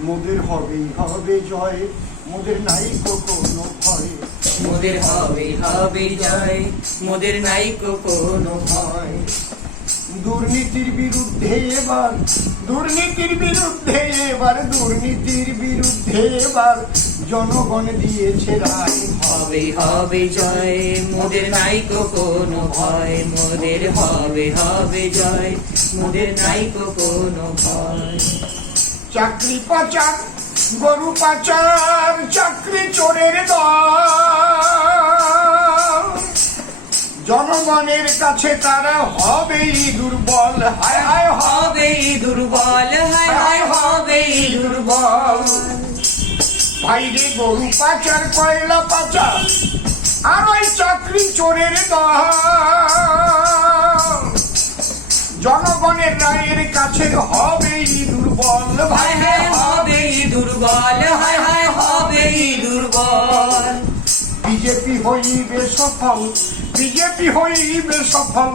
মোদের হবে হবে জয় মোদের নাই কোনো ভয়। মোদের হবে হবে জয় মোদের নাই কোনো ভয়। দুর্নীতির বিরুদ্ধে এবার দুর্নীতির বিরুদ্ধে এবার দুর্নীতির বিরুদ্ধে এবার জনগণ দিয়েছে রায়। হবে হবে জয়। মোদের নাই কোনো ভয়। মোদের হবে হবে জয়। মোদের নাই কোনো ভয়। চাকরি পাচার গরু পাচার চাকরি চোরের দল। জনগণের কাছে তারা হবেই দুর্বল। হায় হায় হবে হবে দুর্বল। হায় হায় হবে দুর্বল। বাইরে গরু পাচার কয়লা পাচার আর ওই চাকরি চোরের জনগণের রায়ের কাছে হবেই দুর্বল ভাই হায় দুর্বল। বিজেপি হইবে সফল বিজেপি হইবে সফল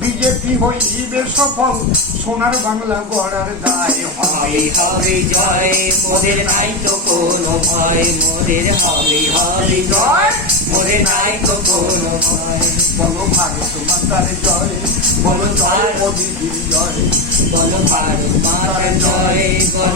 বিজেপি হইবে সফল সোনার বাংলা গড়ার দায় হবে। হবে জয় মোদের নাই তো কোনো ভয় মোদের হবে হবে জয়। মোদের নাই তো কোনো ভয়। বলো ভারত মাতার জয় বলো জয় মোদীজির জয় বল ভারত মাতার জয় বল